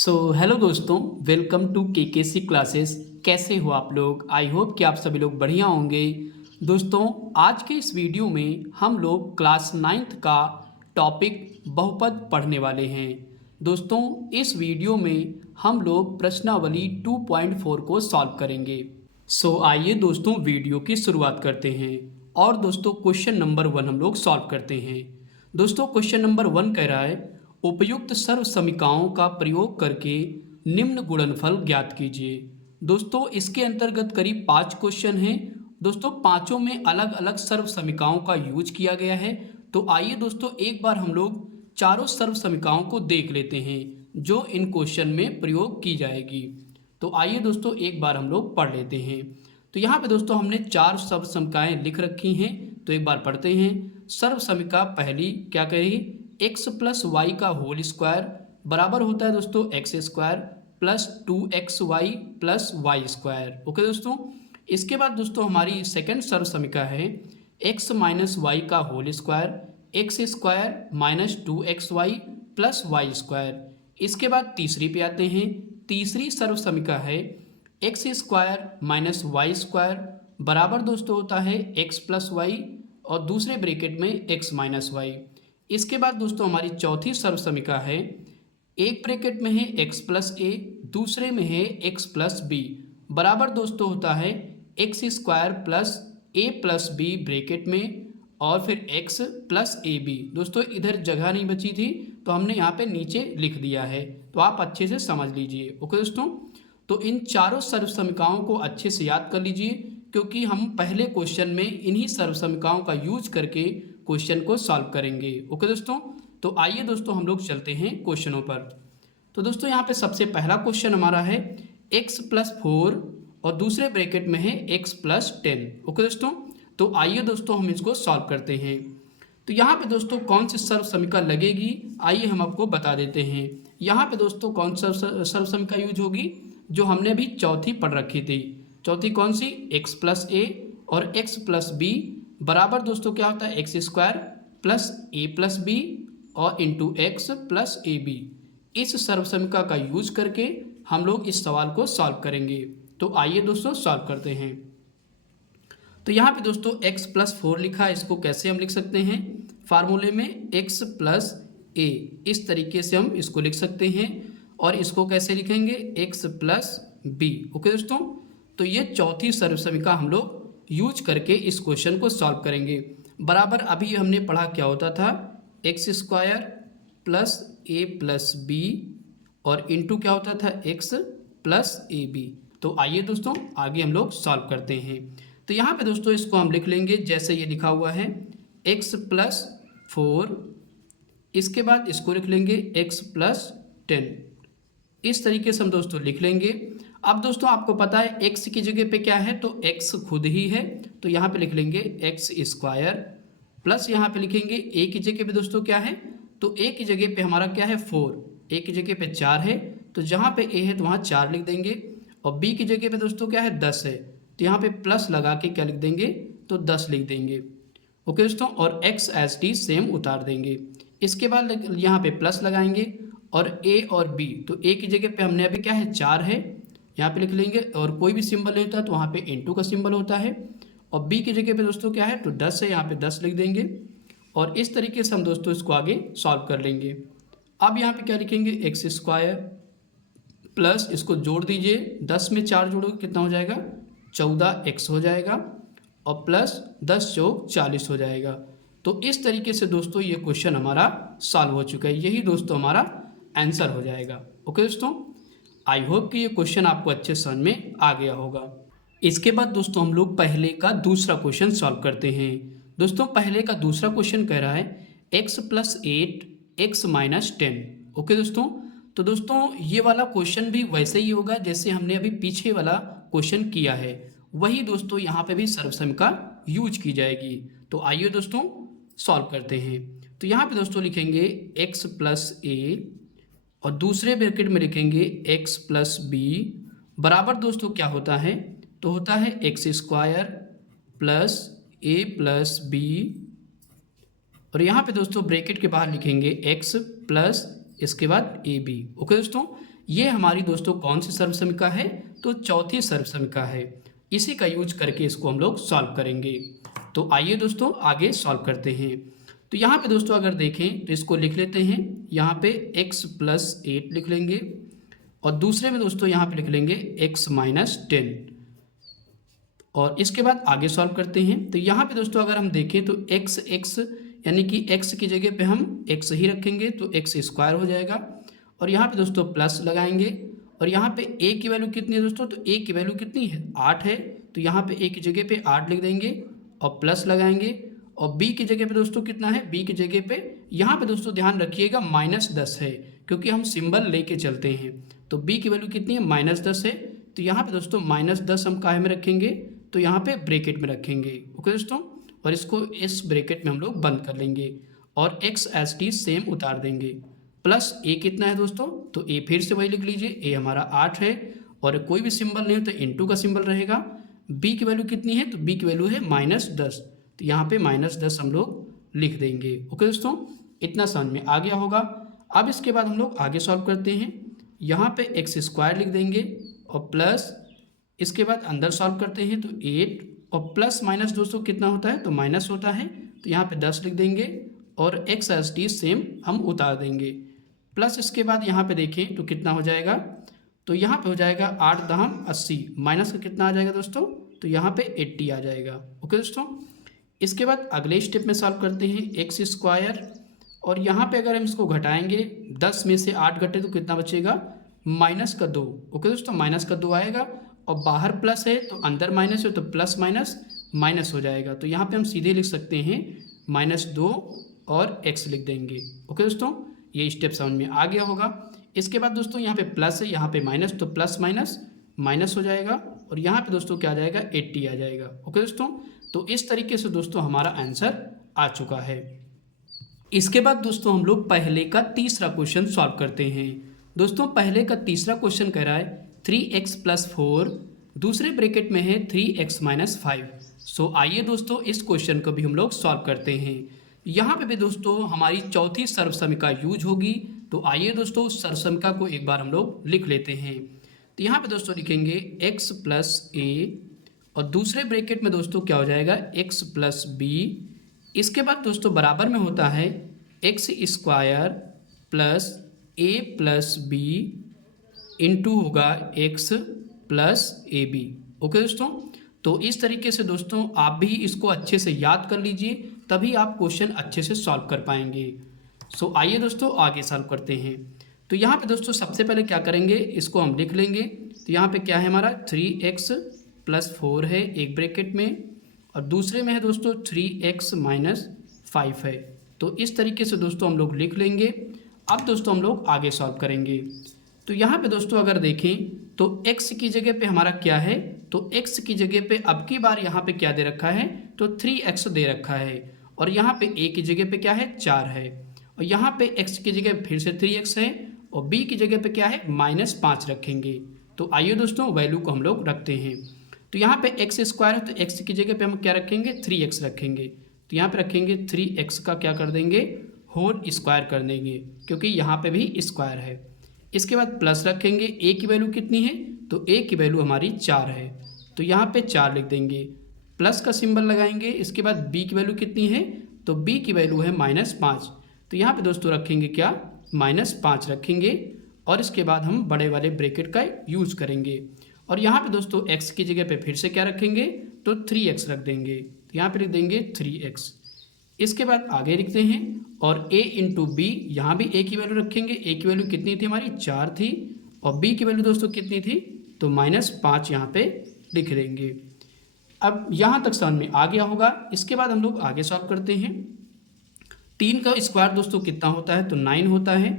Hello दोस्तों, welcome to KKC classes. कैसे हो आप लोग? आई होप कि आप सभी लोग बढ़िया होंगे। दोस्तों, आज के इस वीडियो में हम लोग क्लास 9th का टॉपिक बहुपद पढ़ने वाले हैं। दोस्तों, इस वीडियो में हम लोग प्रश्नावली 2.4 को सॉल्व करेंगे। आइए दोस्तों वीडियो की शुरुआत करते हैं। और दोस्तों, क्वेश्चन नंबर 1 हम लोग सॉल्व करते हैं। दोस्तों, क्वेश्चन नंबर 1 कह रहा है उपयुक्त सर्व समीकरणों का प्रयोग करके निम्न गुणनफल ज्ञात कीजिए। दोस्तों, इसके अंतर्गत करीब 5 क्वेश्चन हैं। दोस्तों, पांचों में अलग अलग सर्व समीकरणों का यूज किया गया है। तो आइए दोस्तों, एक बार हम लोग चारों सर्व समीकरणों को देख लेते हैं जो इन क्वेश्चन में प्रयोग की जाएगी। तो आइए दोस्तों, एक बार हम लोग पढ़ लेते हैं। तो यहाँ पे दोस्तों हमने 4 सर्व समीकरणें लिख रखी हैं। तो एक बार पढ़ते हैं। सर्व समीकरण पहली क्या कहेगी? एक्स प्लस वाई का होल स्क्वायर बराबर होता है दोस्तों X square plus 2xy plus Y square. Okay दोस्तों, इसके बाद दोस्तों हमारी सेकेंड सर्व समीकरण है एक्स माइनस वाई का whole square X square minus 2xy plus Y square. इसके बाद तीसरी पे आते हैं। तीसरी सर्व समीकरण है X square minus Y square बराबर दोस्तों होता है एक्स प्लस वाई और दूसरे ब्रैकेट में एक्स माइनस वाई। इसके बाद दोस्तों हमारी चौथी सर्व समीकरण है एक ब्रैकेट में है x प्लस ए, दूसरे में है x प्लस बी बराबर दोस्तों होता है X square plus A plus B bracket में और फिर x प्लस ए बी। दोस्तों इधर जगह नहीं बची थी तो हमने यहाँ पे नीचे लिख दिया है, तो आप अच्छे से समझ लीजिए। ओके दोस्तों, तो इन चारों सर्व समीकरणों को अच्छे से याद कर लीजिए क्योंकि हम पहले क्वेश्चन में इन्हीं सर्व समीकरणों का यूज करके क्वेश्चन को सॉल्व करेंगे। ओके दोस्तों, तो आइए दोस्तों हम लोग चलते हैं क्वेश्चनों पर। तो दोस्तों यहाँ पे सबसे पहला क्वेश्चन हमारा है x प्लस 4 और दूसरे ब्रैकेट में है x प्लस 10। ओके दोस्तों, तो आइए दोस्तों हम इसको सॉल्व करते हैं। तो यहाँ पे दोस्तों कौन सी सर्व समीकरण लगेगी, आइए हम आपको बता देते हैं। यहाँ पे दोस्तों कौन सा सर्व समीकरण यूज होगी जो हमने भी चौथी पढ़ रखी थी। चौथी कौन सी? x प्लस ए और x प्लस बी बराबर दोस्तों क्या होता है X square plus A plus B और into X plus A B. इस सर्व समीकरण का यूज करके हम लोग इस सवाल को सॉल्व करेंगे। तो आइए दोस्तों सॉल्व करते हैं। तो यहाँ पे दोस्तों x प्लस 4 लिखा है, इसको कैसे हम लिख सकते हैं? फार्मूले में x प्लस ए, इस तरीके से हम इसको लिख सकते हैं। और इसको कैसे लिखेंगे? x plus B. ओके दोस्तों, तो ये चौथी सर्व समीकरण हम लोग यूज करके इस क्वेश्चन को सॉल्व करेंगे। बराबर अभी हमने पढ़ा क्या होता था, x square plus A plus B और इंटू क्या होता था एक्स प्लस ए बी। तो आइए दोस्तों आगे हम लोग सॉल्व करते हैं। तो यहाँ पे दोस्तों इसको हम लिख लेंगे जैसे ये लिखा हुआ है एक्स प्लस 4, इसके बाद इसको लिख लेंगे एक्स प्लस 10। इस तरीके से हम दोस्तों लिख लेंगे। अब दोस्तों आपको पता है x की जगह पे क्या है, तो x खुद ही है, तो यहाँ पे लिख लेंगे एक्स स्क्वायर प्लस यहाँ पे लिखेंगे a की जगह पे दोस्तों क्या है, तो a की जगह पे हमारा क्या है 4, a की जगह पे 4 है तो जहाँ पे a है तो वहाँ 4 लिख देंगे और b की जगह पे दोस्तों क्या है 10 है तो यहाँ पे प्लस लगा के क्या लिख देंगे, तो 10 लिख देंगे। ओके दोस्तों, और x एज टी सेम उतार देंगे। इसके बाद यहाँ पे प्लस लगाएंगे और a और b, तो a की जगह पे हमने अभी क्या है 4 है, यहाँ पे लिख लेंगे और कोई भी सिंबल नहीं होता है तो वहाँ पे इंटू का सिंबल होता है और b की जगह पे दोस्तों क्या है तो 10 है, यहाँ पे 10 लिख देंगे और इस तरीके से हम दोस्तों इसको आगे सॉल्व कर लेंगे। अब यहाँ पे क्या लिखेंगे एक्स स्क्वायर प्लस इसको जोड़ दीजिए, 10 में 4 जोड़ोगे कितना हो जाएगा 14x हो जाएगा और प्लस 10 चौक 40 हो जाएगा। तो इस तरीके से दोस्तों ये क्वेश्चन हमारा सॉल्व हो चुका है, यही दोस्तों हमारा आंसर हो जाएगा। ओके दोस्तों, आई होप कि ये क्वेश्चन आपको अच्छे समझ में आ गया होगा। इसके बाद दोस्तों हम लोग पहले का दूसरा क्वेश्चन सॉल्व करते हैं। दोस्तों पहले का दूसरा क्वेश्चन कह रहा है x plus 8 x minus 10। Okay दोस्तों, तो दोस्तों ये वाला क्वेश्चन भी वैसे ही होगा जैसे हमने अभी पीछे वाला क्वेश्चन किया है, वही दोस्तों यहाँ पे भी सर्व समीकरण यूज की जाएगी। तो आइए दोस्तों सॉल्व करते हैं। तो यहाँ पे दोस्तों लिखेंगे x प्लस ए और दूसरे ब्रैकेट में लिखेंगे x प्लस बी बराबर दोस्तों क्या होता है, तो होता है X square plus A plus B और यहाँ पे दोस्तों ब्रैकेट के बाहर लिखेंगे x प्लस इसके बाद ए बी। ओके दोस्तों, ये हमारी दोस्तों कौन सी सर्वसमिका है, तो चौथी सर्वसमिका है। इसी का यूज करके इसको हम लोग सॉल्व करेंगे। तो आइए दोस्तों आगे सॉल्व करते हैं। तो यहाँ पे दोस्तों अगर देखें तो इसको लिख लेते हैं, यहाँ पे x + 8 लिख लेंगे और दूसरे में दोस्तों यहाँ पे लिख लेंगे x - 10 और इसके बाद आगे सॉल्व करते हैं। तो यहाँ पे दोस्तों अगर हम देखें तो x यानी कि x की जगह पे हम x ही रखेंगे तो x² हो जाएगा और यहाँ पे दोस्तों प्लस लगाएंगे और यहाँ पे a की वैल्यू कितनी है दोस्तों, तो a की वैल्यू कितनी है 8 है, तो यहाँ पे a की जगह पे 8 लिख देंगे और प्लस लगाएंगे और b की जगह पे दोस्तों कितना है, b की जगह पे यहाँ पे दोस्तों ध्यान रखिएगा -10 है क्योंकि हम सिंबल लेके चलते हैं। तो b की वैल्यू कितनी है -10 है, तो यहाँ पे दोस्तों -10 हम काहे में रखेंगे, तो यहाँ पे ब्रैकेट में रखेंगे। ओके दोस्तों, और इसको इस ब्रैकेट में हम लोग बंद कर लेंगे और x एस टी सेम उतार देंगे। प्लस a कितना है दोस्तों, तो a फिर से वही लिख लीजिए, a हमारा 8 है और कोई भी सिंबल नहीं हो तो इनटू का सिंबल रहेगा। b की वैल्यू कितनी है, तो b की वैल्यू है -10, तो यहाँ पे -10 हम लोग लिख देंगे। ओके दोस्तों, इतना समझ में आ गया होगा। अब इसके बाद हम लोग आगे सॉल्व करते हैं। यहाँ पे x² लिख देंगे और प्लस इसके बाद अंदर सॉल्व करते हैं तो 8 और प्लस माइनस दोस्तों कितना होता है, तो माइनस होता है, तो यहाँ पे 10 लिख देंगे और x एस टी सेम हम उतार देंगे। प्लस इसके बाद यहाँ पे देखें तो कितना हो जाएगा, तो यहाँ पे हो जाएगा 8 दहम 80, माइनस का कितना आ जाएगा दोस्तों, तो यहाँ पे 80 आ जाएगा। ओके दोस्तों, इसके बाद अगले स्टेप में सॉल्व करते हैं x² और यहाँ पे अगर हम इसको घटाएंगे 10 में से 8 घटे तो कितना बचेगा, -2। ओके दोस्तों, -2 आएगा और बाहर प्लस है तो अंदर माइनस है तो प्लस माइनस माइनस हो जाएगा। तो यहाँ पे हम सीधे लिख सकते हैं -2 और x लिख देंगे। ओके दोस्तों, ये स्टेप समझ में आ गया होगा। इसके बाद दोस्तों यहाँ पे प्लस है, यहाँ पे माइनस, तो प्लस माइनस माइनस हो जाएगा और यहाँ पे दोस्तों क्या आ जाएगा, 80 आ जाएगा। ओके दोस्तों, तो इस तरीके से दोस्तों हमारा आंसर आ चुका है। इसके बाद दोस्तों हम लोग पहले का तीसरा क्वेश्चन सॉल्व करते हैं। दोस्तों पहले का तीसरा क्वेश्चन कह रहा है 3x + 4 दूसरे ब्रैकेट में है 3x - 5। सो आइए दोस्तों इस क्वेश्चन को भी हम लोग सॉल्व करते हैं। यहाँ पे भी दोस्तों हमारी चौथी सर्वसमिका यूज होगी। तो आइए दोस्तों उस सर्वसमिका को एक बार हम लोग लिख लेते हैं। तो यहाँ पे दोस्तों लिखेंगे x + a और दूसरे ब्रैकेट में दोस्तों क्या हो जाएगा, x + b। इसके बाद दोस्तों बराबर में होता है x² + a + b इंटू होगा x + ab। ओके दोस्तों, तो इस तरीके से दोस्तों आप भी इसको अच्छे से याद कर लीजिए, तभी आप क्वेश्चन अच्छे से सॉल्व कर पाएंगे। सो आइए दोस्तों आगे सॉल्व करते हैं। तो यहाँ पे दोस्तों सबसे पहले क्या करेंगे, इसको हम लिख लेंगे। तो यहाँ पे क्या है हमारा 3x + 4 है एक ब्रैकेट में और दूसरे में है दोस्तों 3x - 5 है। तो इस तरीके से दोस्तों हम लोग लिख लेंगे। अब दोस्तों हम लोग आगे सॉल्व करेंगे। तो यहाँ पे दोस्तों अगर देखें तो x की जगह पे हमारा क्या है, तो x की जगह पे अब की बार यहाँ पे क्या दे रखा है, तो 3x दे रखा है और यहाँ पे a की जगह पे क्या है, 4 है और यहाँ पे x की जगह फिर से 3x है और b की जगह पे क्या है, -5 रखेंगे। तो आइए दोस्तों वैल्यू को हम लोग रखते हैं। तो यहाँ पे x² है तो x की जगह पे हम क्या रखेंगे, 3x रखेंगे। तो यहाँ पे रखेंगे 3x का क्या कर देंगे, होल स्क्वायर कर देंगे क्योंकि यहाँ पे भी स्क्वायर है। इसके बाद प्लस रखेंगे, a की वैल्यू कितनी है, तो a की वैल्यू हमारी 4 है तो यहाँ पे 4 लिख देंगे, प्लस का सिंबल लगाएंगे। इसके बाद b की वैल्यू कितनी है, तो b की वैल्यू है -5, तो यहाँ पे दोस्तों रखेंगे क्या, -5 रखेंगे और इसके बाद हम बड़े वाले ब्रैकेट का यूज करेंगे और यहाँ पे दोस्तों x की जगह पे फिर से क्या रखेंगे, तो 3x रख देंगे। तो यहाँ पे लिख देंगे 3x। इसके बाद आगे लिखते हैं और a × b, यहाँ भी a की वैल्यू रखेंगे। a की वैल्यू कितनी थी हमारी, 4 थी और b की वैल्यू दोस्तों कितनी थी, तो -5 यहाँ पे लिख देंगे। अब यहाँ तक समझ में आ गया होगा। इसके बाद हम लोग आगे सॉल्व करते हैं। 3 का स्क्वायर दोस्तों कितना होता है, तो 9 होता है।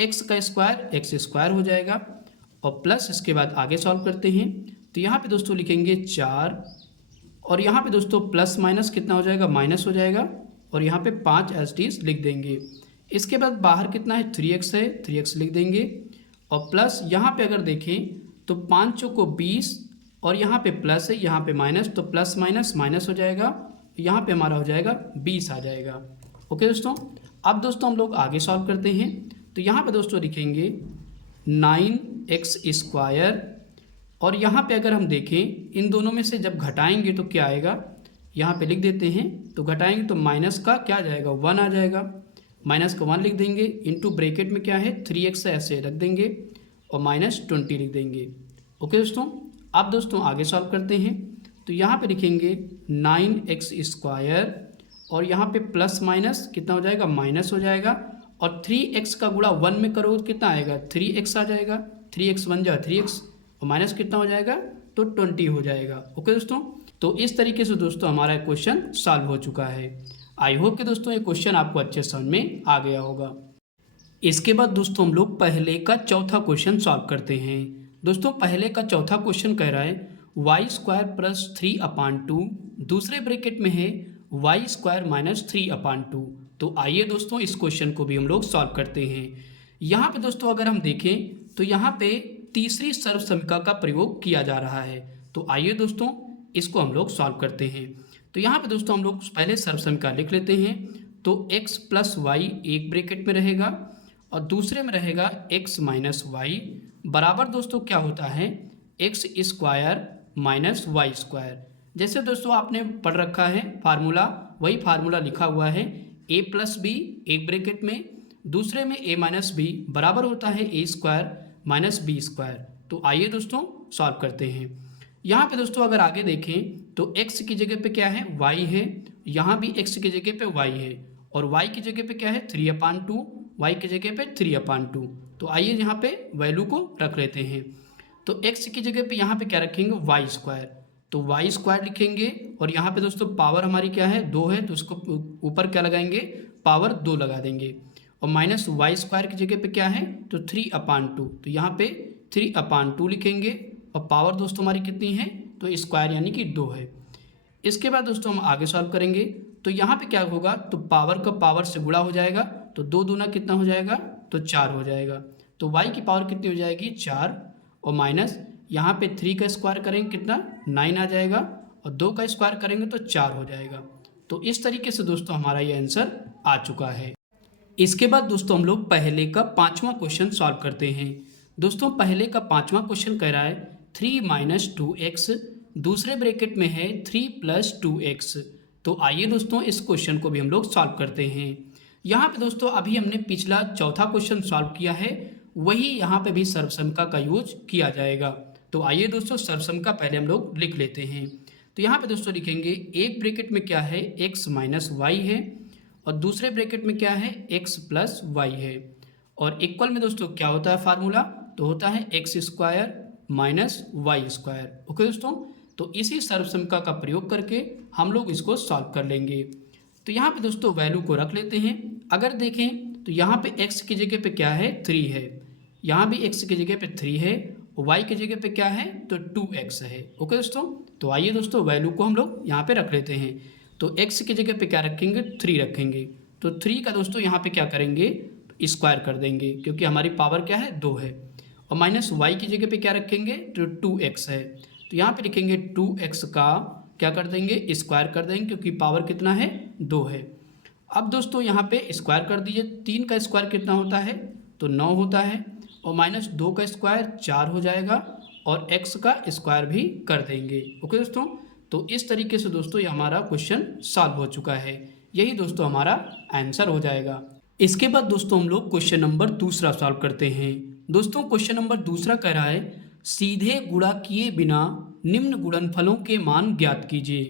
x का स्क्वायर x² हो जाएगा और प्लस इसके बाद आगे सॉल्व करते हैं। तो यहाँ पे दोस्तों लिखेंगे 4 और यहाँ पे दोस्तों प्लस माइनस कितना हो जाएगा, माइनस हो जाएगा और यहाँ पे 5 एज इट इज लिख देंगे। इसके बाद बाहर कितना है, 3x है, 3x लिख देंगे और प्लस यहाँ पे अगर देखें तो 5 चौको 20 और यहाँ पे प्लस है, यहाँ पे माइनस, तो प्लस माइनस माइनस हो जाएगा, यहाँ पे हमारा हो जाएगा 20 आ जाएगा। ओके दोस्तों, अब दोस्तों हम लोग आगे सॉल्व करते हैं। तो यहाँ पे दोस्तों लिखेंगे 9 एक्स स्क्वायर, और यहाँ पे अगर हम देखें इन दोनों में से जब घटाएंगे तो क्या आएगा, यहाँ पे लिख देते हैं, तो घटाएंगे तो माइनस का क्या आ जाएगा, 1 आ जाएगा, माइनस का 1 लिख देंगे, इंटू ब्रैकेट में क्या है 3x ऐसे रख देंगे और -20 लिख देंगे। ओके दोस्तों, अब दोस्तों आगे सॉल्व करते हैं। तो यहाँ पे लिखेंगे 9x स्क्वायर, और यहाँ पे प्लस माइनस कितना हो जाएगा, माइनस हो जाएगा, और 3x का गुणा 1 में करो तो कितना आएगा, 3x आ जाएगा, 3x बन जाए 3x, और माइनस कितना हो जाएगा, तो 20 हो जाएगा। ओके दोस्तों, तो इस तरीके से दोस्तों हमारा क्वेश्चन सॉल्व हो चुका है। आई होप कि दोस्तों ये क्वेश्चन आपको अच्छे समझ में आ गया होगा। इसके बाद दोस्तों हम लोग पहले का चौथा क्वेश्चन सॉल्व करते हैं। दोस्तों पहले का चौथा क्वेश्चन कह रहा है y² + 3/2, दूसरे ब्रैकेट में है y² - 3/2। तो आइए दोस्तों इस क्वेश्चन को भी हम लोग सॉल्व करते हैं। यहाँ पे दोस्तों अगर हम देखें तो यहाँ पे तीसरी सर्वसमीका का प्रयोग किया जा रहा है। तो आइए दोस्तों इसको हम लोग सॉल्व करते हैं। तो यहाँ पे दोस्तों हम लोग पहले सर्वसमीका लिख लेते हैं। तो x + y एक ब्रैकेट में रहेगा और दूसरे में रहेगा x - y बराबर दोस्तों क्या होता है, x² - y²। जैसे दोस्तों आपने पढ़ रखा है फार्मूला, वही फार्मूला लिखा हुआ है, a + b एक ब्रैकेट में, दूसरे में a - b बराबर होता है a² - b²। तो आइए दोस्तों सॉल्व करते हैं। यहाँ पे दोस्तों अगर आगे देखें तो x की जगह पे क्या है, y है, यहाँ भी x की जगह पे y है, और y की जगह पे क्या है 3/2, y की जगह पे 3/2। तो आइए यहाँ पे वैल्यू को रख लेते हैं। तो x की जगह पे यहाँ पे क्या रखेंगे, y², तो y² लिखेंगे, और यहाँ पे दोस्तों पावर हमारी क्या है 2 है, तो उसको ऊपर क्या लगाएंगे, पावर 2 लगा देंगे, और -y² की जगह पे क्या है तो 3/2, तो यहाँ पे 3/2 लिखेंगे, और पावर दोस्तों हमारी कितनी है, तो स्क्वायर यानी कि 2 है। इसके बाद दोस्तों हम आगे सॉल्व करेंगे। तो यहाँ पे क्या होगा, तो पावर का पावर से गुणा हो जाएगा, तो 2 दूना कितना हो जाएगा, तो 4 हो जाएगा। तो y की पावर कितनी हो जाएगी 4, और माइनस यहाँ पे 3 का स्क्वायर करेंगे कितना 9 आ जाएगा, और 2 का स्क्वायर करेंगे तो 4 हो जाएगा। तो इस तरीके से दोस्तों हमारा ये आंसर आ चुका है। इसके बाद दोस्तों हम लोग पहले का पाँचवा क्वेश्चन सॉल्व करते हैं। दोस्तों पहले का पाँचवा क्वेश्चन कह रहा है 3 - 2x, दूसरे ब्रैकेट में है 3 + 2x। तो आइए दोस्तों इस क्वेश्चन को भी हम लोग सॉल्व करते हैं। यहाँ पे दोस्तों अभी हमने पिछला चौथा क्वेश्चन सॉल्व किया है, वही यहाँ पे भी सर्वसमीका का यूज किया जाएगा। तो आइए दोस्तों सर्वसमीका पहले हम लोग लिख लेते हैं। तो यहाँ पे दोस्तों लिखेंगे एक ब्रैकेट में क्या है x - y है, और दूसरे ब्रैकेट में क्या है x + y है, और इक्वल में दोस्तों क्या होता है फार्मूला, तो होता है x² - y²। ओके दोस्तों, तो इसी सर्वसमीका का प्रयोग करके हम लोग इसको सॉल्व कर लेंगे। तो यहाँ पे दोस्तों वैल्यू को रख लेते हैं। अगर देखें तो यहाँ पे x की जगह पे क्या है 3 है, यहाँ भी x की जगह पे 3 है, और y की जगह पे क्या है तो 2x है। ओके दोस्तों, तो आइए दोस्तों वैल्यू को हम लोग यहाँ पे रख लेते हैं। तो x की जगह पे क्या रखेंगे 3 रखेंगे, तो 3 का दोस्तों यहाँ पे क्या करेंगे स्क्वायर कर देंगे, क्योंकि हमारी पावर क्या है 2 है, और माइनस y की जगह पे क्या रखेंगे तो 2x है, तो यहाँ पे लिखेंगे 2x का क्या कर देंगे स्क्वायर कर देंगे, क्योंकि पावर कितना है 2 है। अब दोस्तों यहाँ पे स्क्वायर कर दीजिए, 3 का स्क्वायर कितना होता है तो 9 होता है, और -2 का स्क्वायर 4 हो जाएगा, और x का स्क्वायर भी कर देंगे। ओके दोस्तों, तो इस तरीके से दोस्तों ये हमारा क्वेश्चन सॉल्व हो चुका है। यही दोस्तों हमारा आंसर हो जाएगा। इसके बाद दोस्तों हम लोग क्वेश्चन नंबर दूसरा सॉल्व करते हैं। दोस्तों क्वेश्चन नंबर दूसरा कह रहा है सीधे गुणा किए बिना निम्न गुणनफलों के मान ज्ञात कीजिए।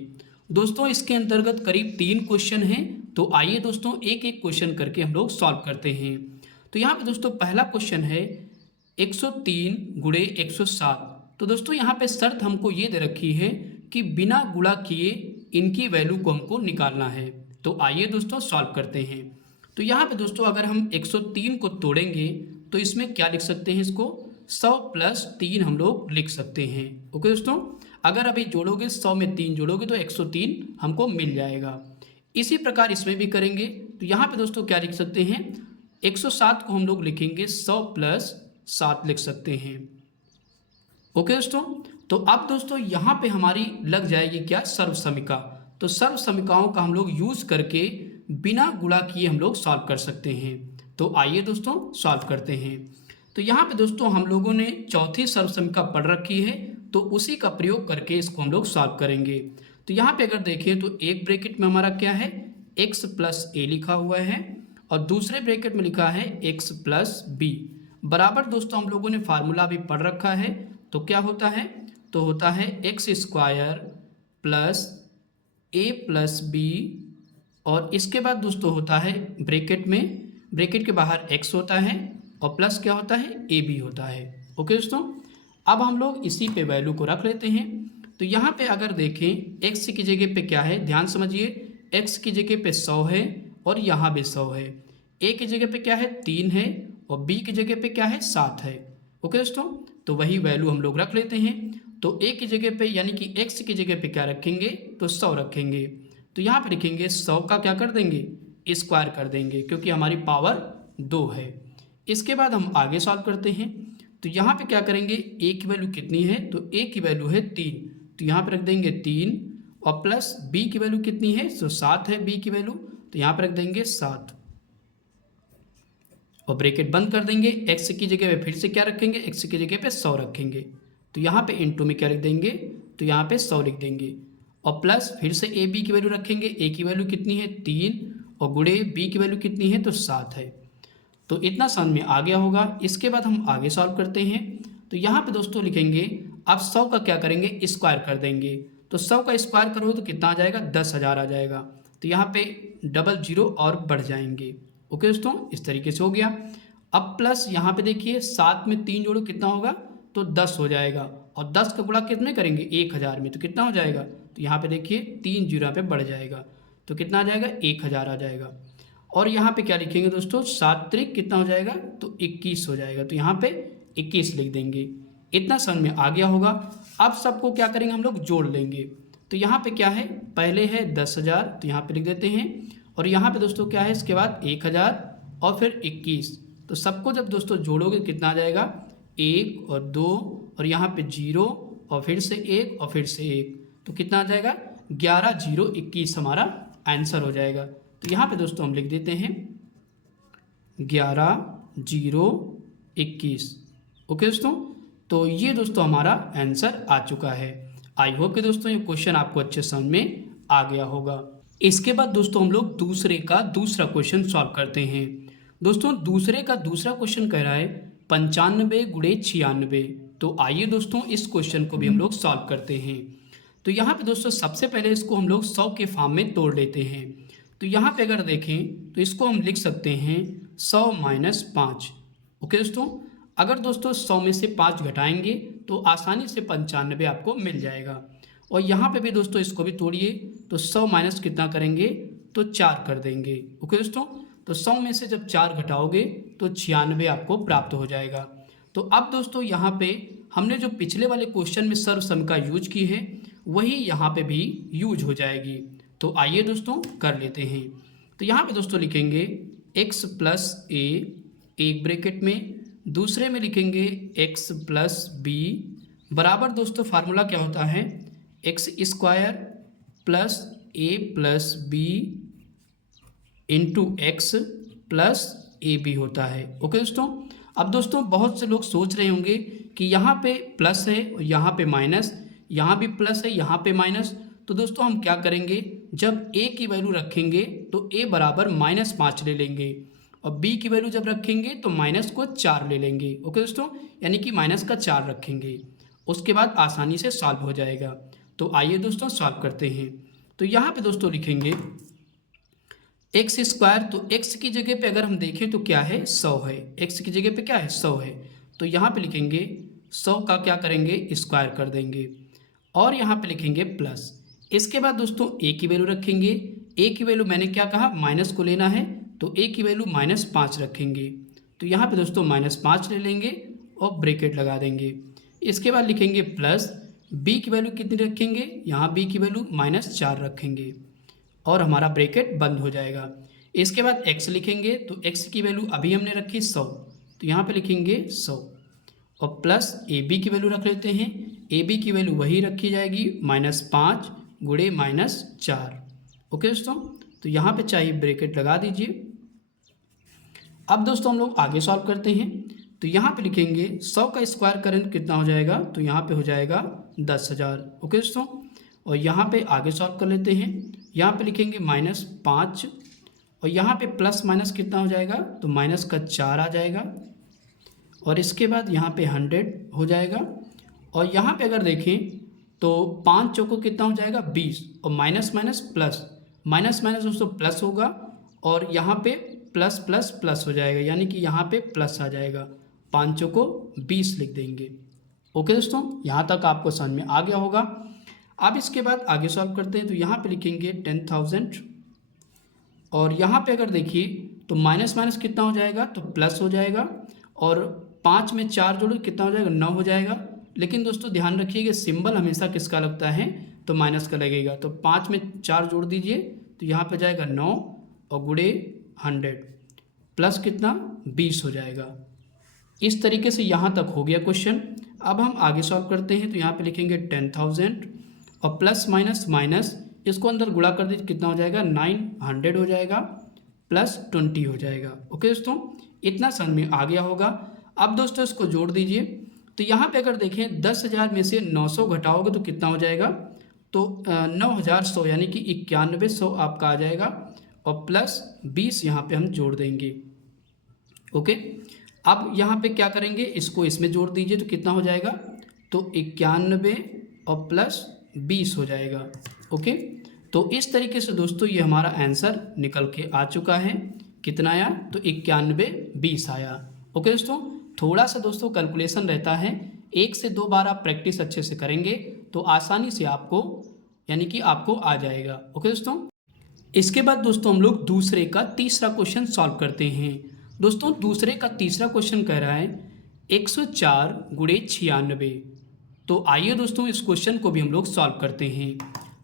दोस्तों इसके अंतर्गत करीब 3 क्वेश्चन हैं, तो आइए दोस्तों एक एक क्वेश्चन करके हम लोग सॉल्व करते हैं। तो यहाँ पे दोस्तों पहला क्वेश्चन है 103 × 107। तो दोस्तों यहाँ पे शर्त हमको ये दे रखी है कि बिना गुणा किए इनकी वैल्यू को हमको निकालना है। तो आइए दोस्तों सॉल्व करते हैं। तो यहाँ पे दोस्तों अगर हम 103 को तोड़ेंगे तो इसमें क्या लिख सकते हैं, इसको 100 + 3 हम लोग लिख सकते हैं। ओके दोस्तों, अगर अभी जोड़ोगे 100 में 3 जोड़ोगे तो 103 हमको मिल जाएगा। इसी प्रकार इसमें भी करेंगे, तो यहाँ पे दोस्तों क्या लिख सकते हैं 107 को हम लोग लिखेंगे 100 + 7 लिख सकते हैं। ओके दोस्तों, तो अब दोस्तों यहाँ पे हमारी लग जाएगी क्या सर्वसमीका। तो सर्वसमीकाओं का हम लोग यूज करके बिना गुणा किए हम लोग सॉल्व कर सकते हैं। तो आइए दोस्तों सॉल्व करते हैं। तो यहाँ पे दोस्तों हम लोगों ने चौथी सर्वसमीका पढ़ रखी है, तो उसी का प्रयोग करके इसको हम लोग सॉल्व करेंगे। तो यहाँ पे अगर देखें तो एक ब्रैकेट में हमारा क्या है, x प्लस ए लिखा हुआ है और दूसरे ब्रैकेट में लिखा है x प्लस बी बराबर दोस्तों हम लोगों ने फार्मूला भी पढ़ रखा है। तो क्या होता है, तो होता है X square plus A plus B और इसके बाद दोस्तों होता है ब्रैकेट के बाहर x होता है और प्लस क्या होता है, ए बी होता है। ओके दोस्तों, अब हम लोग इसी पे वैल्यू को रख लेते हैं। तो यहाँ पे अगर देखें x की जगह पे क्या है, ध्यान समझिए, x की जगह पे 100 है और यहाँ भी 100 है। a की जगह पे क्या है, 3 है और b की जगह पे क्या है, 7 है। ओके दोस्तों, तो वही वैल्यू हम लोग रख लेते हैं। तो a की जगह पे यानी कि x की जगह पे क्या रखेंगे, तो 100 रखेंगे। तो यहाँ पे लिखेंगे 100 का क्या कर देंगे, स्क्वायर कर देंगे क्योंकि हमारी पावर 2 है। इसके बाद हम आगे सॉल्व करते हैं। तो यहाँ पे क्या करेंगे, a की वैल्यू कितनी है, तो a की वैल्यू है 3, तो यहाँ पे रख देंगे 3 और प्लस b की वैल्यू कितनी है, तो 7 है b की वैल्यू, तो यहाँ पे रख देंगे 7 और ब्रैकेट बंद कर देंगे। x की जगह पे फिर से क्या रखेंगे, x की जगह पे 100 रखेंगे। तो यहाँ पे इनटू में क्या लिख देंगे, तो यहाँ पे 100 लिख देंगे और प्लस फिर से ए बी की वैल्यू रखेंगे। a की वैल्यू कितनी है, 3 और गुणे b की वैल्यू कितनी है, तो 7 है। तो इतना समझ में आ गया होगा। इसके बाद हम आगे सॉल्व करते हैं। तो यहाँ पे दोस्तों लिखेंगे, अब 100 का क्या करेंगे, स्क्वायर कर देंगे। तो 100 का स्क्वायर करोगे तो कितना आ जाएगा, 10,000 आ जाएगा। तो यहाँ पे डबल जीरो और बढ़ जाएंगे। ओके दोस्तों, इस तरीके से हो गया। अब प्लस यहाँ पे देखिए 7 में 3 जोड़ो कितना होगा, तो 10 हो जाएगा और 10 का गुणा कितने करेंगे, 1000 में, तो कितना हो जाएगा, तो यहाँ पे देखिए 3 जीरो पे बढ़ जाएगा तो कितना आ जाएगा, 1000 आ जाएगा। और यहाँ पे क्या लिखेंगे दोस्तों, 7 त्रिक कितना हो जाएगा, तो 21 हो जाएगा। तो यहाँ पे 21 लिख देंगे। इतना समझ में आ गया होगा। अब सबको क्या करेंगे, हम लोग जोड़ लेंगे। तो यहाँ पे क्या है, पहले है 10,000, तो यहाँ पे लिख देते हैं और यहाँ पे दोस्तों क्या है, इसके बाद 1000 और फिर 21। तो सबको जब दोस्तों जोड़ोगे कितना आ जाएगा, 1 और 2 और यहाँ पे 0 और फिर से 1 और फिर से 1, तो कितना आ जाएगा, 11 0 21 हमारा आंसर हो जाएगा। तो यहाँ पे दोस्तों हम लिख देते हैं 11 0 21। ओके दोस्तों, तो ये दोस्तों हमारा आंसर आ चुका है। आई होप कि दोस्तों ये क्वेश्चन आपको अच्छे समझ में आ गया होगा। इसके बाद दोस्तों हम लोग दूसरे का दूसरा क्वेश्चन सॉल्व करते हैं। दोस्तों दूसरे का दूसरा क्वेश्चन कह रहा है 95 गुणे 96। तो आइए दोस्तों इस क्वेश्चन को भी हम लोग सॉल्व करते हैं। तो यहाँ पे दोस्तों सबसे पहले इसको हम लोग 100 के फॉर्म में तोड़ लेते हैं। तो यहाँ पे अगर देखें तो इसको हम लिख सकते हैं 100 माइनस 5। ओके दोस्तों, अगर दोस्तों 100 में से 5 घटाएंगे तो आसानी से 95 आपको मिल जाएगा। और यहाँ पे भी दोस्तों इसको भी तोड़िए, तो 100 माइनस कितना करेंगे, तो 4 कर देंगे। ओके दोस्तों, तो 100 में से जब 4 घटाओगे तो 96 आपको प्राप्त हो जाएगा। तो अब दोस्तों यहाँ पे हमने जो पिछले वाले क्वेश्चन में सर्वसमीका यूज की है वही यहाँ पे भी यूज हो जाएगी। तो आइए दोस्तों कर लेते हैं। तो यहाँ पे दोस्तों लिखेंगे x प्लस ए एक ब्रैकेट में, दूसरे में लिखेंगे x प्लस बी बराबर दोस्तों फार्मूला क्या होता है, X square plus A plus B into X plus A B होता है। ओके दोस्तों, अब दोस्तों बहुत से लोग सोच रहे होंगे कि यहाँ पे प्लस है और यहाँ पे माइनस, यहाँ भी प्लस है यहाँ पे माइनस। तो दोस्तों हम क्या करेंगे, जब a की वैल्यू रखेंगे तो a बराबर -5 ले लेंगे और b की वैल्यू जब रखेंगे तो माइनस को 4 ले लेंगे। ओके दोस्तों, यानी कि माइनस का 4 रखेंगे, उसके बाद आसानी से सॉल्व हो जाएगा। तो आइए दोस्तों सॉल्व करते हैं। तो यहाँ पे दोस्तों लिखेंगे एक्स स्क्वायर, तो x की जगह पे अगर हम देखें तो क्या है, 100 है। x की जगह पे क्या है, 100 है। तो यहाँ पे लिखेंगे 100 का क्या करेंगे, स्क्वायर कर देंगे और यहाँ पे लिखेंगे प्लस। इसके बाद दोस्तों a की वैल्यू रखेंगे। a की वैल्यू मैंने क्या कहा, माइनस को लेना है, तो a की वैल्यू -5 रखेंगे। तो यहाँ पे दोस्तों -5 ले लेंगे और ब्रैकेट लगा देंगे। इसके बाद लिखेंगे प्लस b की वैल्यू कितनी रखेंगे, यहाँ b की वैल्यू -4 रखेंगे और हमारा ब्रैकेट बंद हो जाएगा। इसके बाद x लिखेंगे, तो x की वैल्यू अभी हमने रखी 100, तो यहाँ पे लिखेंगे 100 और प्लस ab की वैल्यू रख लेते हैं। ab की वैल्यू वही रखी जाएगी, -5 गुणे -4। ओके दोस्तों, तो यहाँ पे चाहिए ब्रैकेट लगा दीजिए। अब दोस्तों हम लोग आगे सॉल्व करते हैं। तो यहाँ पे लिखेंगे 100 का स्क्वायर करें तो कितना हो जाएगा, तो यहाँ पे हो जाएगा 10,000। ओके दोस्तों, और यहाँ पे आगे सॉल्व कर लेते हैं। यहाँ पे लिखेंगे -5 और यहाँ पे प्लस माइनस कितना हो जाएगा, तो माइनस का 4 आ जाएगा और इसके बाद यहाँ पे 100 हो जाएगा। और यहाँ पे अगर देखें तो 5 चौको कितना हो जाएगा 20 और minus minus plus, minus minus दोस्तों प्लस होगा और यहाँ पे प्लस प्लस प्लस हो जाएगा, यानी कि यहाँ पे प्लस आ जाएगा। 5 चौको 20 लिख देंगे। ओके दोस्तों, यहाँ तक आपको समझ में आ गया होगा। अब इसके बाद आगे सॉल्व करते हैं। तो यहाँ पे लिखेंगे 10,000 और यहाँ पे अगर देखिए तो माइनस माइनस कितना हो जाएगा, तो प्लस हो जाएगा और 5 में 4 जोड़ो कितना हो जाएगा, 9 हो जाएगा। लेकिन दोस्तों ध्यान रखिएगा सिंबल हमेशा किसका लगता है, तो माइनस का लगेगा। तो 5 में 4 जोड़ दीजिए तो यहाँ पे जाएगा 9 और गुणे 100 प्लस कितना 20 हो जाएगा। इस तरीके से यहाँ तक हो गया क्वेश्चन। अब हम आगे सॉल्व करते हैं। तो यहाँ पे लिखेंगे 10,000 और प्लस माइनस माइनस इसको अंदर गुणा कर दीजिए कितना हो जाएगा, 900 हो जाएगा प्लस 20 हो जाएगा। ओके दोस्तों, इतना समझ में आ गया होगा। अब दोस्तों इसको जोड़ दीजिए। तो यहाँ पे अगर देखें 10,000 में से 900 घटाओगे तो कितना हो जाएगा, तो 9,100 यानी कि 9100 आपका आ जाएगा और प्लस 20 यहाँ पे हम जोड़ देंगे। ओके, अब यहाँ पे क्या करेंगे, इसको इसमें जोड़ दीजिए तो कितना हो जाएगा, तो 91 और प्लस 20 हो जाएगा। ओके, तो इस तरीके से दोस्तों ये हमारा आंसर निकल के आ चुका है। कितना आया, तो 91-20 आया। ओके दोस्तों, थोड़ा सा दोस्तों कैलकुलेशन रहता है, 1 से 2 बार आप प्रैक्टिस अच्छे से करेंगे तो आसानी से आपको यानी कि आपको आ जाएगा। ओके दोस्तों, इसके बाद दोस्तों हम लोग दूसरे का तीसरा क्वेश्चन सॉल्व करते हैं। दोस्तों दूसरे का तीसरा क्वेश्चन कह रहा है 104 गुणे 96। तो आइए दोस्तों इस क्वेश्चन को भी हम लोग सॉल्व करते हैं।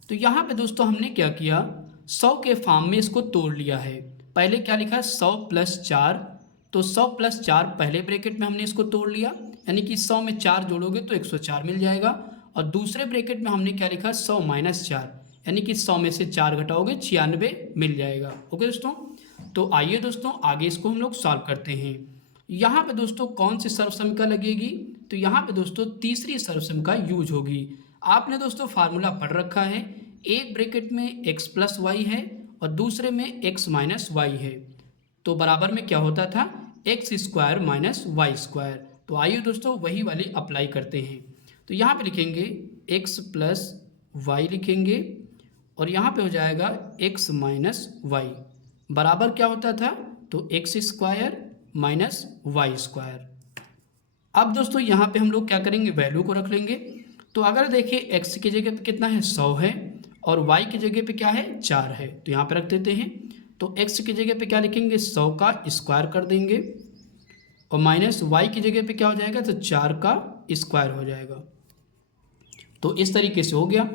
तो यहाँ पे दोस्तों हमने क्या किया, 100 के फॉर्म में इसको तोड़ लिया है। पहले क्या लिखा है 100 + 4, तो 100 + 4 पहले ब्रैकेट में हमने इसको तोड़ लिया, यानी कि 100 में 4 जोड़ोगे तो 104 मिल जाएगा। और दूसरे ब्रैकेट में हमने क्या लिखा 100 - 4, यानी कि 100 में से 4 घटाओगे 96 मिल जाएगा। ओके दोस्तों, तो आइए दोस्तों आगे इसको हम लोग सॉल्व करते हैं। यहाँ पे दोस्तों कौन सी सर्वसमिका लगेगी, तो यहाँ पे दोस्तों तीसरी सर्वसमिका यूज होगी। आपने दोस्तों फार्मूला पढ़ रखा है, एक ब्रैकेट में x + y है और दूसरे में x - y है, तो बराबर में क्या होता था x² - y²। तो आइए दोस्तों वही वाली अप्लाई करते हैं। तो यहाँ पे लिखेंगे x + y लिखेंगे और यहाँ पे हो जाएगा x - y बराबर क्या होता था, तो x² - y²। अब दोस्तों यहाँ पे हम लोग क्या करेंगे, वैल्यू को रख लेंगे। तो अगर देखिए x की जगह पे कितना है 100 है और y की जगह पे क्या है 4 है, तो यहाँ पे रख देते हैं। तो x की जगह पे क्या लिखेंगे 100 का स्क्वायर कर देंगे और माइनस y की जगह पे क्या हो जाएगा, तो 4 का स्क्वायर हो जाएगा। तो इस तरीके से हो गया।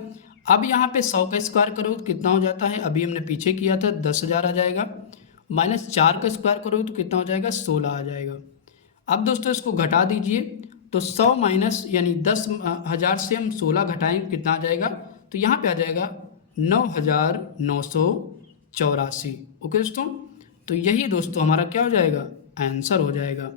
अब यहाँ पे 100 का स्क्वायर करो तो कितना हो जाता है, अभी हमने पीछे किया था 10,000 आ जाएगा, माइनस 4 का स्क्वायर करो तो कितना हो जाएगा 16 आ जाएगा। अब दोस्तों इसको घटा दीजिए, तो 100 माइनस यानी 10,000 से हम 16 घटाएंगे कितना आ जाएगा, तो यहाँ पे आ जाएगा 9,984। ओके दोस्तों, तो यही दोस्तों हमारा क्या हो जाएगा, आंसर हो जाएगा।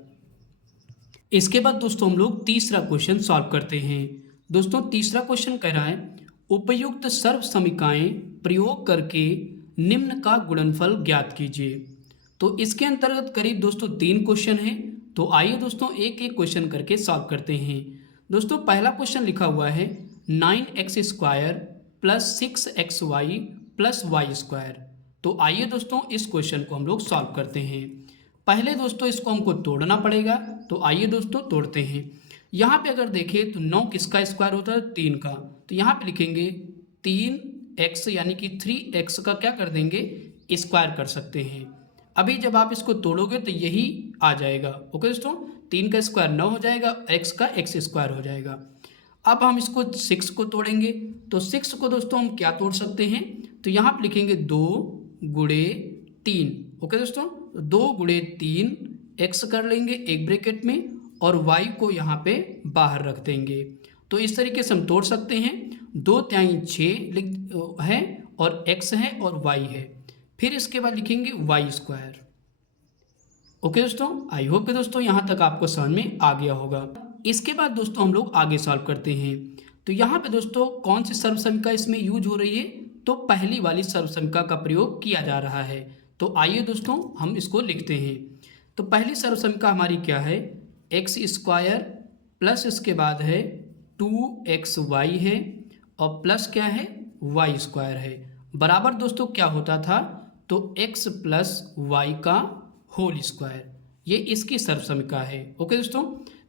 इसके बाद दोस्तों हम लोग तीसरा क्वेश्चन सॉल्व करते हैं। दोस्तों तीसरा क्वेश्चन कह रहा है उपयुक्त सर्वसमीकाएं प्रयोग करके निम्न का गुणनफल ज्ञात कीजिए। तो इसके अंतर्गत करीब दोस्तों 3 क्वेश्चन हैं, तो आइए दोस्तों एक एक क्वेश्चन करके सॉल्व करते हैं। दोस्तों पहला क्वेश्चन लिखा हुआ है 9x² + 6xy + y²। तो आइए दोस्तों इस क्वेश्चन को हम लोग सॉल्व करते हैं। पहले दोस्तों इसको हमको तोड़ना पड़ेगा, तो आइए दोस्तों तोड़ते हैं। यहाँ पे अगर देखें तो 9 किसका स्क्वायर होता है, 3 का, तो यहाँ पे लिखेंगे 3x यानी कि 3x का क्या कर देंगे स्क्वायर कर सकते हैं। अभी जब आप इसको तोड़ोगे तो यही आ जाएगा। ओके दोस्तों, 3 का स्क्वायर 9 हो जाएगा, x का x² हो जाएगा। अब हम इसको 6 को तोड़ेंगे, तो 6 को दोस्तों हम क्या तोड़ सकते हैं, तो यहाँ पे लिखेंगे 2 गुणे 3। ओके दोस्तों, 2 गुणे 3 x कर लेंगे एक ब्रैकेट में और y को यहाँ पे बाहर रख देंगे। तो इस तरीके से हम तोड़ सकते हैं। 2 तिहाई 6 है और x है और y है। फिर इसके बाद लिखेंगे y²। ओके दोस्तों, आई होप कि दोस्तों यहाँ तक आपको समझ में आ गया होगा। इसके बाद दोस्तों हम लोग आगे सॉल्व करते हैं। तो यहाँ पे दोस्तों कौन सी सर्वसंख्या इसमें यूज हो रही है, तो पहली वाली सर्वसंख्या का प्रयोग किया जा रहा है। तो आइए दोस्तों हम इसको लिखते हैं। तो पहली सर्वसंख्या हमारी क्या है, एक्स स्क्वायर प्लस इसके बाद है 2xy है और प्लस क्या है वाई स्क्वायर है, बराबर दोस्तों क्या होता था, तो x प्लस वाई का होल स्क्वायर, ये इसकी सर्वसंख्या है। ओके दोस्तों,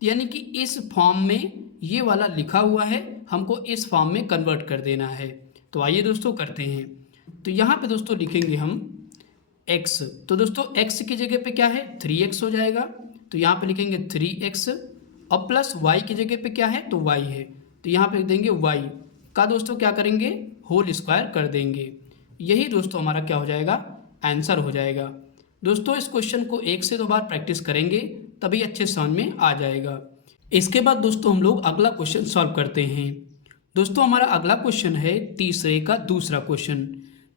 यानी कि इस फॉर्म में ये वाला लिखा हुआ है, हमको इस फॉर्म में कन्वर्ट कर देना है। तो आइए दोस्तों करते हैं। तो यहाँ पे दोस्तों लिखेंगे हम x, तो दोस्तों x की जगह पे क्या है 3x हो जाएगा, तो यहाँ पे लिखेंगे 3x और प्लस y की जगह पे क्या है तो y है, तो यहाँ पे लिख देंगे y का दोस्तों क्या करेंगे होल स्क्वायर कर देंगे। यही दोस्तों हमारा क्या हो जाएगा आंसर हो जाएगा। दोस्तों इस क्वेश्चन को एक से दो बार प्रैक्टिस करेंगे तभी अच्छे समझ में आ जाएगा। इसके बाद दोस्तों हम लोग अगला क्वेश्चन सॉल्व करते हैं। दोस्तों हमारा अगला क्वेश्चन है तीसरे का दूसरा क्वेश्चन।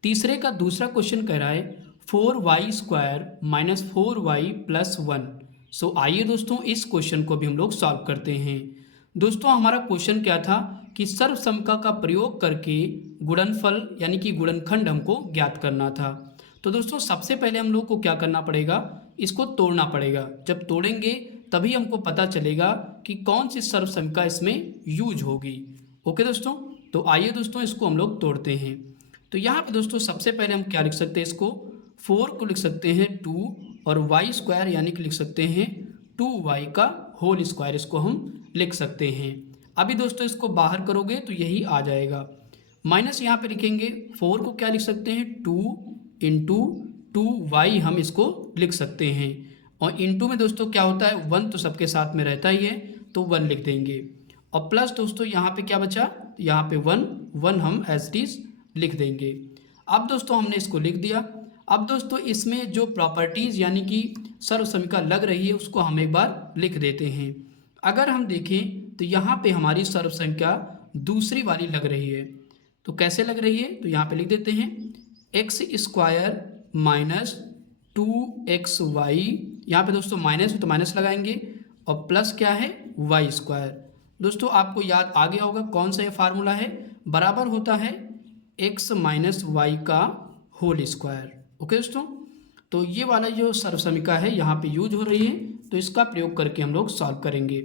तीसरे का दूसरा क्वेश्चन कह रहा है 4y square minus 4y plus 1। सो आइए दोस्तों इस क्वेश्चन को भी हम लोग सॉल्व करते हैं। दोस्तों हमारा क्वेश्चन क्या था कि सर्वसंख्या का प्रयोग करके गुणनफल यानी कि गुणनखंड हमको ज्ञात करना था। तो दोस्तों सबसे पहले हम लोग को क्या करना पड़ेगा, इसको तोड़ना पड़ेगा। जब तोड़ेंगे तभी हमको पता चलेगा कि कौन सी सर्वसंख्या इसमें यूज होगी। ओके दोस्तों, तो आइए दोस्तों इसको हम लोग तोड़ते हैं। तो यहाँ पे दोस्तों सबसे पहले हम क्या लिख सकते हैं, इसको 4 को लिख सकते हैं 2 और वाई स्क्वायर यानी कि लिख सकते हैं 2y का होल स्क्वायर, इसको हम लिख सकते हैं। अभी दोस्तों इसको बाहर करोगे तो यही आ जाएगा। माइनस यहाँ पे लिखेंगे 4 को क्या लिख सकते हैं 2 इंटू 2y हम इसको लिख सकते हैं, और इंटू में दोस्तों क्या होता है 1 तो सबके साथ में रहता ही है तो 1 लिख देंगे, और प्लस दोस्तों यहाँ पे क्या बचा, यहाँ पे 1 हम एज इट इज लिख देंगे। अब दोस्तों हमने इसको लिख दिया। अब दोस्तों इसमें जो प्रॉपर्टीज़ यानी कि सर्वसंख्या लग रही है उसको हम एक बार लिख देते हैं। अगर हम देखें तो यहाँ पे हमारी सर्वसंख्या दूसरी वाली लग रही है, तो कैसे लग रही है, तो यहाँ पे लिख देते हैं एक्स स्क्वायर माइनस 2xy, यहाँ पे दोस्तों माइनस तो माइनस लगाएंगे और प्लस क्या है वाई स्क्वायर। दोस्तों आपको याद आ गया होगा कौन सा ये फार्मूला है, बराबर होता है x माइनस वाई का होल स्क्वायर। ओके दोस्तों, तो ये वाला जो सर्वसंख्या है यहाँ पे यूज हो रही है, तो इसका प्रयोग करके हम लोग सॉल्व करेंगे।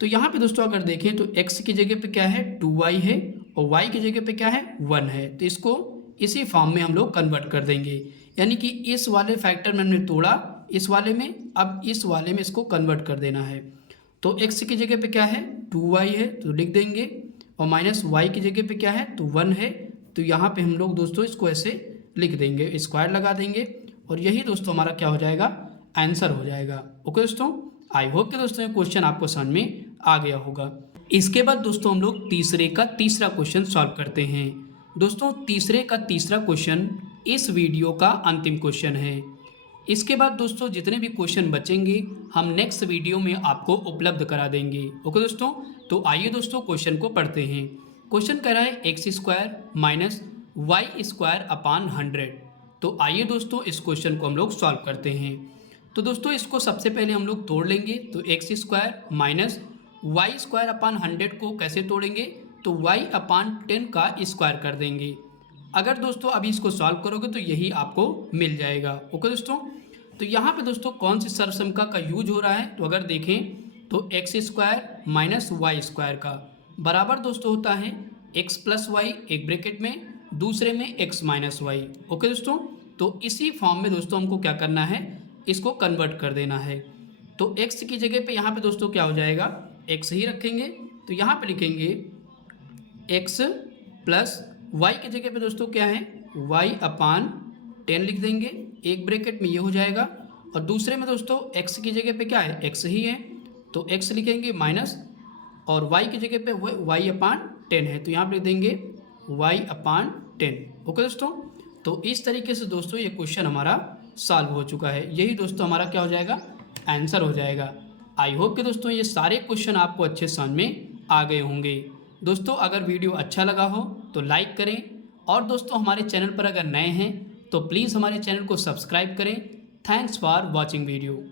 तो यहाँ पे दोस्तों अगर देखें तो x की जगह पे क्या है 2y है और y की जगह पे क्या है 1 है, तो इसको इसी फॉर्म में हम लोग कन्वर्ट कर देंगे। यानी कि इस वाले फैक्टर में हमने तोड़ा इस वाले में, अब इस वाले में इसको कन्वर्ट कर देना है। तो x की जगह पे क्या है 2y है तो लिख देंगे, और माइनस y की जगह पे क्या है तो 1 है, तो यहाँ पे हम लोग दोस्तों इसको ऐसे लिख देंगे, स्क्वायर लगा देंगे, और यही दोस्तों हमारा क्या हो जाएगा आंसर हो जाएगा। ओके दोस्तों, आई होप कि दोस्तों ये क्वेश्चन आपको समझ में आ गया होगा। इसके बाद दोस्तों हम लोग तीसरे का तीसरा क्वेश्चन सॉल्व करते हैं। दोस्तों तीसरे का तीसरा क्वेश्चन इस वीडियो का अंतिम क्वेश्चन है। इसके बाद दोस्तों जितने भी क्वेश्चन बचेंगे हम नेक्स्ट वीडियो में आपको उपलब्ध करा देंगे। ओके दोस्तों, तो आइए दोस्तों क्वेश्चन को पढ़ते हैं। क्वेश्चन कह रहा है X square minus Y square upon 100। तो आइए दोस्तों इस क्वेश्चन को हम लोग सॉल्व करते हैं। तो दोस्तों इसको सबसे पहले हम लोग तोड़ लेंगे। तो X square minus Y square upon 100 को कैसे तोड़ेंगे, तो वाई अपान 10 का स्क्वायर कर देंगे। अगर दोस्तों अभी इसको सॉल्व करोगे तो यही आपको मिल जाएगा। ओके दोस्तों, तो यहाँ पे दोस्तों कौन सी सर्वसंख्या का यूज हो रहा है, तो अगर देखें तो X square minus Y square का बराबर दोस्तों होता है एक्स प्लस वाई, एक ब्रैकेट में दूसरे में एक्स माइनस वाई। ओके दोस्तों, तो इसी फॉर्म में दोस्तों हमको क्या करना है, इसको कन्वर्ट कर देना है। तो x की जगह पे यहाँ पे दोस्तों क्या हो जाएगा x ही रखेंगे, तो यहाँ पे लिखेंगे x प्लस y की जगह पे दोस्तों क्या है y अपान 10 लिख देंगे, एक ब्रैकेट में ये हो जाएगा, और दूसरे में दोस्तों x की जगह पे क्या है x ही है, तो x लिखेंगे माइनस, और y की जगह पे y अपान 10 है, तो यहाँ पे लिख देंगे y अपान 10। ओके दोस्तों, तो इस तरीके से दोस्तों ये क्वेश्चन हमारा सॉल्व हो चुका है। यही दोस्तों हमारा क्या हो जाएगा आंसर हो जाएगा। आई होप कि दोस्तों ये सारे क्वेश्चन आपको अच्छे समझ में आ गए होंगे। दोस्तों अगर वीडियो अच्छा लगा हो तो लाइक करें, और दोस्तों हमारे चैनल पर अगर नए हैं तो प्लीज़ हमारे चैनल को सब्सक्राइब करें। Thanks for watching video.